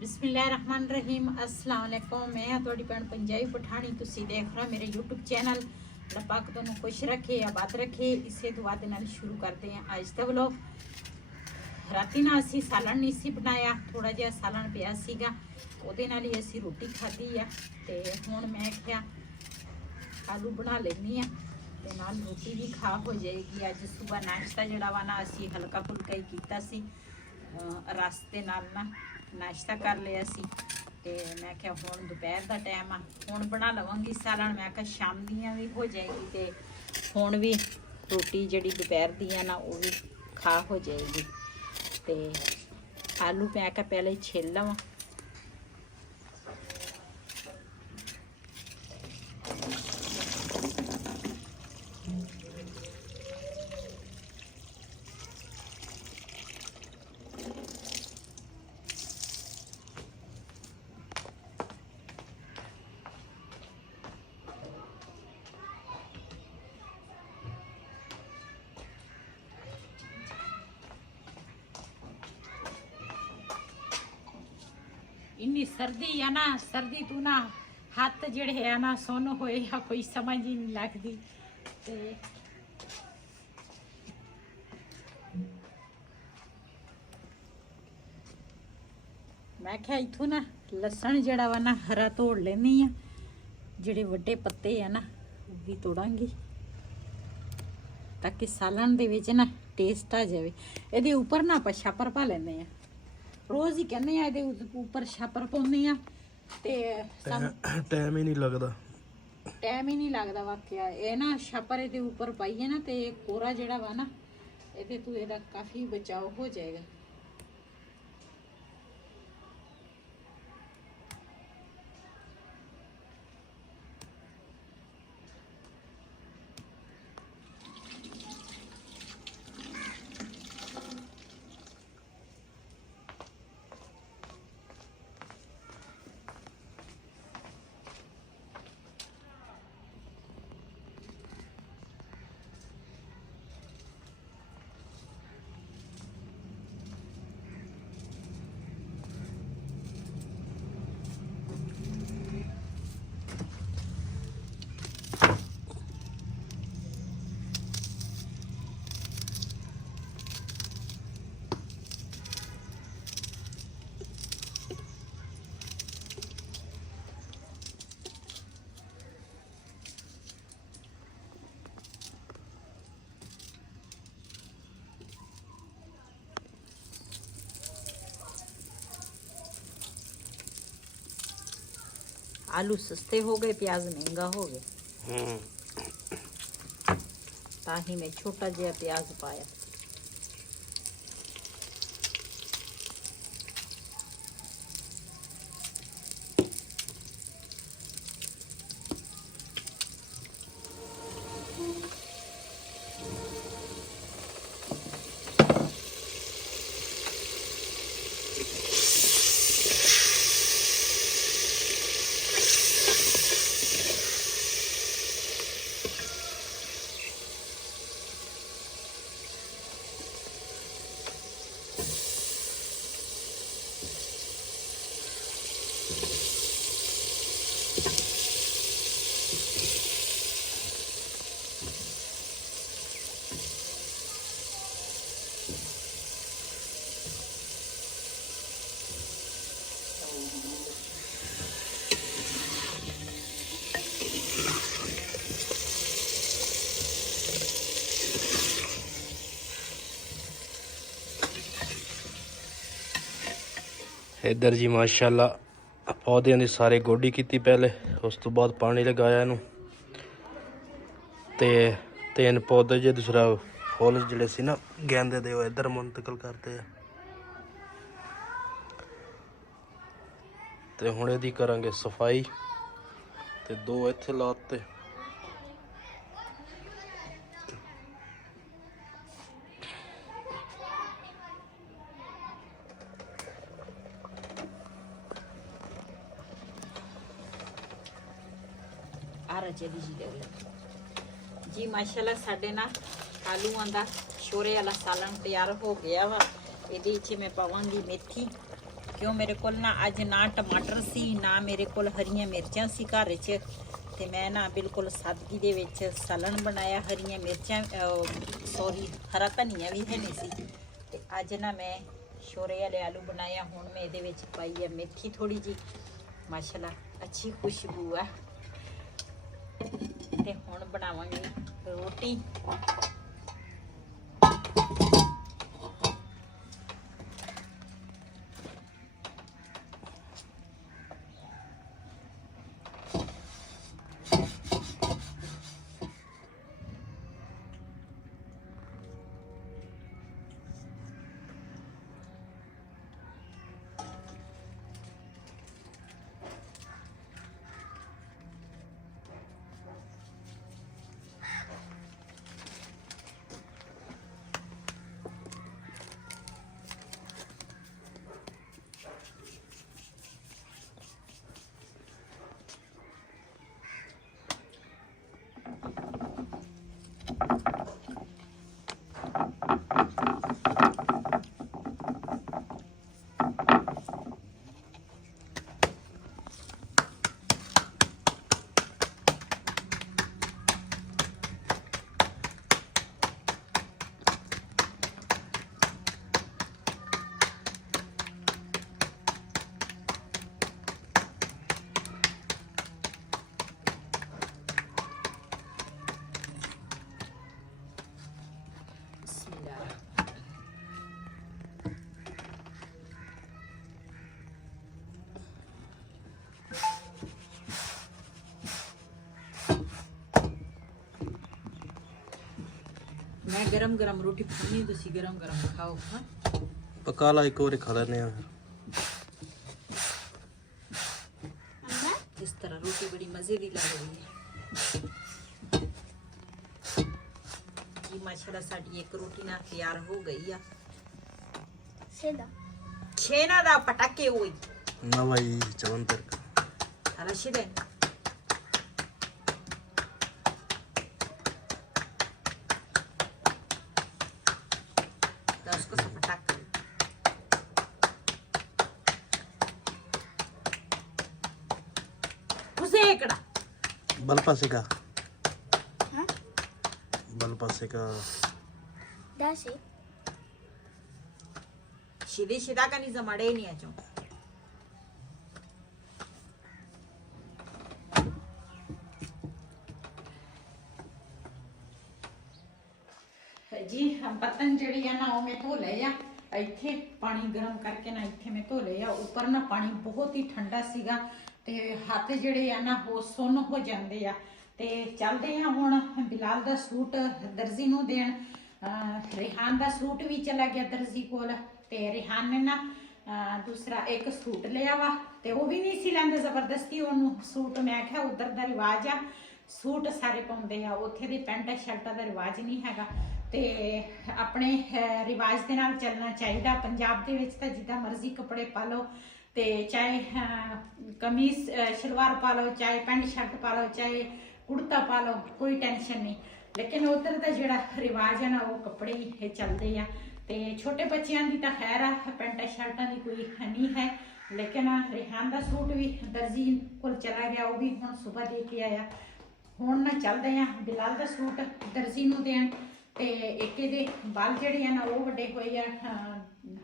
बिस्मिल्लाहिर्रहमानिर्रहीम अस्सलाम वालेकुम। मैं थोड़ी भैन पंजाबी पठानी तुसी देख रहे हो मेरे यूट्यूब चैनल। अल्लाह पाक तुहानू खुश रखे आबाद रखे इसे दुआ दे नाल शुरू करते हैं अज दा व्लॉग। राती ना असी सालन नहीं सी बनाया, थोड़ा जिहा सालन पिया सीगा ਉਹਦੇ ਨਾਲ ही असी रोटी खाधी आ ते हुण मैं क्या आलू बना लेनी आ ते नाल रोटी भी खा हो जाएगी। अज सुबह नाश्ता जिहड़ा वा ना असी हल्का फुल्का ही कीता सी, रस दे नाल ना नाश्ता कर लिया सी ते मैं क्या हुण दोपहर दा टाइम आ हुण बना लवांगी सालन। मैं क्या शाम दियां भी हो जाएगी ते हुण भी रोटी जिहड़ी दोपहर दी आ ना वो भी खा हो जाएगी। ते आलू मैं क्या पहले ही छिल लवां। इन्नी सर्दी है ना, सर्दी तू ना हाथ जिहड़े है ना सुन होए या कोई समझ ही नहीं लगती। ते मैं क्या इथों ना लसन जिहड़ा वा ना हरा तोड़ लेनी आ, जिहड़े वड्डे पत्ते है ना वो भी तोड़ांगी ताकि सालन दे विच ना टेस्ट आ जाए। इहदे उपर ना आपां छापर पा लैंदे आ, रोज़ ही कहने ये उपर छापर पाने टाइम ही नहीं लगता, टाइम ही नहीं लगता वाकया। ये ना छापर ये उपर पाइए ना तो कोरा जड़ा वा ना ये तू ये काफ़ी बचाव हो जाएगा। आलू सस्ते हो गए, प्याज महंगा हो गया, ताही मैं छोटा जिहा प्याज पाया। इधर जी माशाल्लाह पौधों की सारे गोडी की पहले, उस तो बाद पानी लगाया इनू ते तीन पौधे जो दूसरा फुल जिहड़े सी ना गेंदे दे इधर मुंतकिल करते हैं। ते हुण इहदी करांगे सफाई ते दो इत्थे लाते। चली जी माशाल्लाह साडे ना आलूआं दा शोरे वाला सालन तैयार हो गया वा। ये मैं पावांगी मेथी क्यों मेरे को ना अज ना टमाटर सी ना मेरे को हरियां मिर्चां सी घर च ते मैं ना बिल्कुल सादगी दे विच सालन बनाया हरियां मिर्चां सॉरी हरा धनिया भी है नहीं सी ते अज ना मैं शोरे वाले आलू बनाया। हुण मैं इहदे विच पाई है मेथी थोड़ी जी माशाल्लाह अच्छी खुशबू है ते हुण बनावांगी रोटी। मैं गरम गरम रोटी खानी तुसी गरम गरम खाओ। हाँ पका ला एक और खा लेने आ। इस तरह रोटी बड़ी मजे की लग रही है जी माशाल्लाह। साडी एक रोटी ना तैयार हो गई है। छेना दा पटाके हुई ना भाई चवंतर थाला शिदे उसको सब पटाक उसे एकड़ा बल पासे का बल पासे का दासी शिदे शिदा का नहीं जमाड़े नहीं आचो जी। हम बर्तन जड़ी है ना वो मैं धो ले आ इत्थे पानी गर्म करके ना इत्थे मैं धो ले आ। ऊपर ना पानी बहुत ही ठंडा सीगा ते हाथ जड़े आ ना वो सुन्न हो जाते आ ते चलते हैं हुण बिलाल दा सूट दर्जी नूं देण। रिहान दा सूट भी चला गया दर्जी कोल ते रिहान ने ना दूसरा एक सूट लिया वा ते वो भी नहीं सी लैंदे जबरदस्ती ओनू सूट। मैं आख्या उधर दा रिवाज आ सूट सारे पाउंदे आ उत्थे दी पैंटा शर्टा दा रिवाज नहीं हैगा ते अपने रिवाज दे नाल चलना चाहिए। पंजाब दे विच तां जिद्दां मर्जी कपड़े पा लो ते चाहे कमीज शलवार पा लो चाहे पैंट शर्ट पा लो चाहे कुर्ता पा लो कोई टेंशन नहीं। लेकिन उधर दा जिहड़ा रिवाज है ना वो कपड़े ही चलते आ ते छोटे बच्चों की तो खैर है पैंटा शर्टा की कोई नहीं है। लेकिन रिहान का सूट भी दर्जी को चला गया वो भी हम सुबह दे के आया। हुण ना चलते हैं बिलाल का सूट दर्जी नूं देण ते एक दे बाल जिहड़े हैं ना वो वड्डे होए आ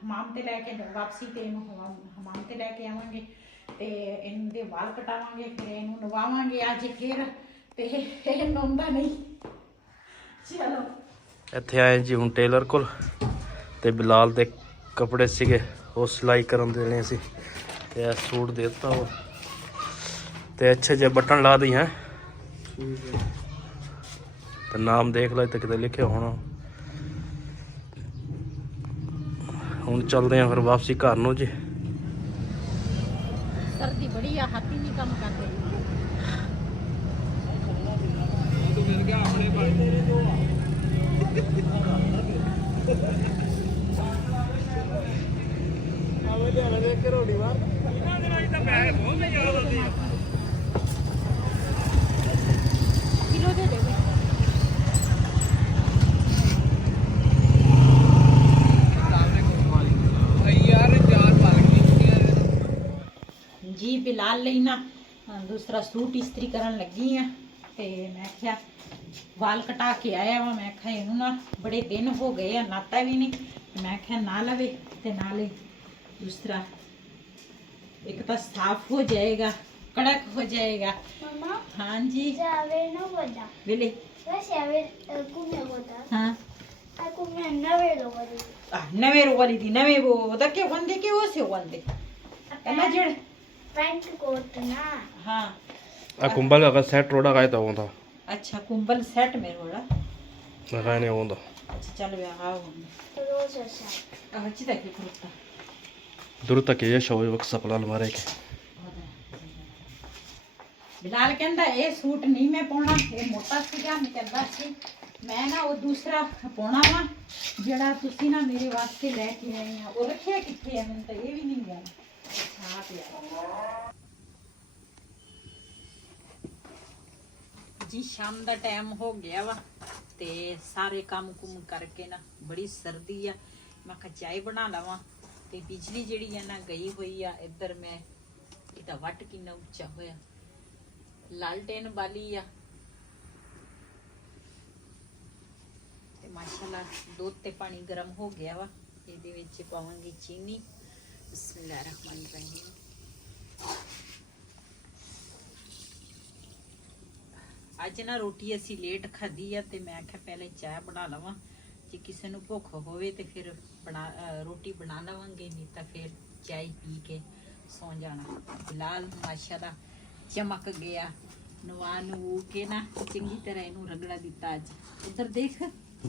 हमाम ते लैके वापसी ते हमाम ते लैके आवांगे ते इन्हूं दे बाल कटावांगे फिर इन्हूं नवावांगे अज फिर ते नौंदा नहीं। चलो ਇੱਥੇ ਆਏ ਜੀ ਹੁਣ ਟੇਲਰ ਕੋਲ ਤੇ ਬਿਲਾਲ ਦੇ ਕੱਪੜੇ ਸੀਗੇ ਉਹ ਸਿਲਾਈ ਕਰਨ ਦੇਣੇ ਸੀ ਤੇ ਇਹ ਸੂਟ ਦੇ ਦਿੱਤਾ ਉਹ ਤੇ ਅੱਛੇ ਜਿਹੇ ਬਟਨ ਲਾ ਦੀ ਹੈ ਤੇ ਨਾਮ ਦੇਖ ਲੈ ਤੇ ਕਿਤੇ ਲਿਖਿਆ ਹੋਣਾ। ਹੁਣ ਚੱਲਦੇ ਆ ਫਿਰ ਵਾਪਸੀ ਘਰ ਨੂੰ ਜੀ। सर्दी बड़ी आ हाथी नहीं काम करते। किलो दे दे यार चार पालक ਬਿਲਾਲ ਲਈ ਨਾ ਦੂਸਰਾ ਸੂਟ ਇਸਤਰੀ ਕਰਨ ਲੱਗੀ ਆ ਤੇ ਮੈਂ ਕਿਹਾ ਵਾਲ ਕਟਾ ਕੇ ਆਇਆ ਵਾ ਮੈਂ ਕਿਹਾ ਇਹਨੂੰ ਨਾ ਬੜੇ ਦਿਨ ਹੋ ਗਏ ਆ ਨਾਤਾ ਵੀ ਨਹੀਂ ਤੇ ਮੈਂ ਕਿਹਾ ਨਾ ਲਵੇ ਤੇ ਨਾਲੇ दूसरा एक तो साफ हो जाएगा कड़क हो जाएगा। मम्मा हाँ जी जावे न बोला बेले वैसे आवे कुमे बोला हाँ आ कुमे नवे लो बोली नवे रो वाली थी नवे वो दके वंदे के वो से वंदे ना जड़ पैंट कोट ना हाँ आ कुंबल का सेट रोड़ा का तो होता अच्छा कुंबल सेट में रोड़ा लगाने होता अच्छा चल वे आओ रोज ऐसा अच्छी तक खुरता दूर तक ये शो वक्त सकलाल मारे के बिलाल कहंदा ये सूट नहीं मैं पाਉਣਾ ਇਹ ਮੋਟਾ ਸੀਗਾ ਮੈਂ ਕਹਿੰਦਾ ਸੀ ਮੈਂ ਨਾ ਉਹ ਦੂਸਰਾ ਪਾਉਣਾ ਵਾ ਜਿਹੜਾ ਤੁਸੀਂ ਨਾ ਮੇਰੇ ਵਾਸਤੇ ਲੈ ਕੇ ਆਏ ਆ ਉਹ ਰੱਖਿਆ ਕਿੱਥੇ ਆ ਮੈਨੂੰ ਤਾਂ ਇਹ ਵੀ ਨਹੀਂ ਗਿਆ ਅੱਛਾ ਪਿਆ ਜੀ ਸ਼ਾਮ ਦਾ ਟਾਈਮ ਹੋ ਗਿਆ ਵਾ ਤੇ ਸਾਰੇ ਕੰਮ ਕੁਮ ਕਰਕੇ ਨਾ ਬੜੀ ਸਰਦੀ ਆ ਮੈਂ ਕਿਹਾ ਚਾਹ ਬਣਾ ਲਵਾਂ ਤੇ ਬਿਜਲੀ ਜਿਹੜੀ ਆ ਨਾ ਗਈ ਹੋਈ ਆ ਇੱਧਰ ਮੈਂ ਇਹਦਾ ਵੱਟ ਕਿੰਨਾ ਉੱਚਾ ਹੋਇਆ ਲਾਲਟੇਨ ਵਾਲੀ ਆ ਤੇ ਮਾਸ਼ਾਅੱਲਾ ਦੁੱਧ ਤੇ ਪਾਣੀ ਗਰਮ ਹੋ ਗਿਆ ਵਾ ਇਹਦੇ ਵਿੱਚ ਪਾਵਾਂਗੀ ਚੀਨੀ ਬਿਸਮਿਲ੍ਲਾਹਿਰਰਹਿਮਾਨਿਰਰਹੀਮ ਅੱਜ ਨਾ ਰੋਟੀ ਅਸੀਂ ਲੇਟ ਖਾਧੀ ਆ ਤੇ ਮੈਂ ਕਿਹਾ ਪਹਿਲੇ ਚਾਹ ਬਣਾ ਲਵਾਂ ਜੇ ਕਿਸੇ ਨੂੰ ਭੁੱਖ ਹੋਵੇ ਤੇ ਫਿਰ ਰੋਟੀ ਬਣਾ ਲਵਾਂਗੇ ਨਹੀਂ ਤਾਂ ਫਿਰ ਚਾਹ ਪੀ ਕੇ ਸੌਂ ਜਾਣਾ ਬਿਲਾਲ ਮਾਸ਼ਾਅੱਲਾ ਚਮਕ ਗਿਆ ਨਵਾ ਨੂੰ ਕੇ ਨਾ ਚੰਗੀ ਤਰ੍ਹਾਂ ਇਹਨੂੰ ਰਗੜਾ ਦਿੱਤਾ ਅੱਜ ਉਧਰ ਦੇਖ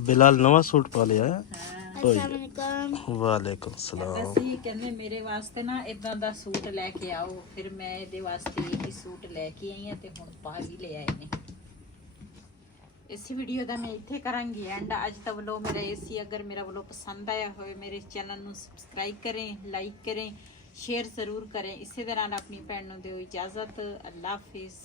बिलाल नवा सूट पा लिया है ਹਾਂ अस्सलाम वालेकुम वालेकुम सलाम ਅਸੀਂ ਕਹਿੰਦੇ ਮੇਰੇ ਵਾਸਤੇ ਨਾ ਇਦਾਂ ਦਾ ਸੂਟ ਲੈ ਕੇ ਆਓ ਫਿਰ ਮੈਂ ਇਹਦੇ ਵਾਸਤੇ ਇੱਕ ਹੀ ਸੂਟ ਲੈ ਕੇ ਆਈ ਆ ਤੇ ਹੁਣ ਪਾ ਵੀ ਲਿਆ ਇਹਨੇ ਇਸ ਵੀਡੀਓ ਦਾ ਮੈਂ ਇੱਥੇ ਕਰਾਂਗੀ ਐਂਡ ਅੱਜ ਦਾ ਵਲੋਗ ਮੇਰਾ ਇਹ ਸੀ ਅਗਰ ਮੇਰਾ ਵਲੋਗ ਪਸੰਦ ਆਇਆ ਹੋਵੇ ਮੇਰੇ ਚੈਨਲ ਨੂੰ ਸਬਸਕ੍ਰਾਈਬ ਕरें ਲਾਈਕ ਕरें ਸ਼ੇਅਰ ਜ਼ਰੂਰ ਕरें ਇਸੇ ਤਰ੍ਹਾਂ ਆਪਣੀ ਭੈਣ ਨੂੰ ਦਿਓ ਇਜਾਜ਼ਤ ਅੱਲਾ ਹਾਫਿਜ਼।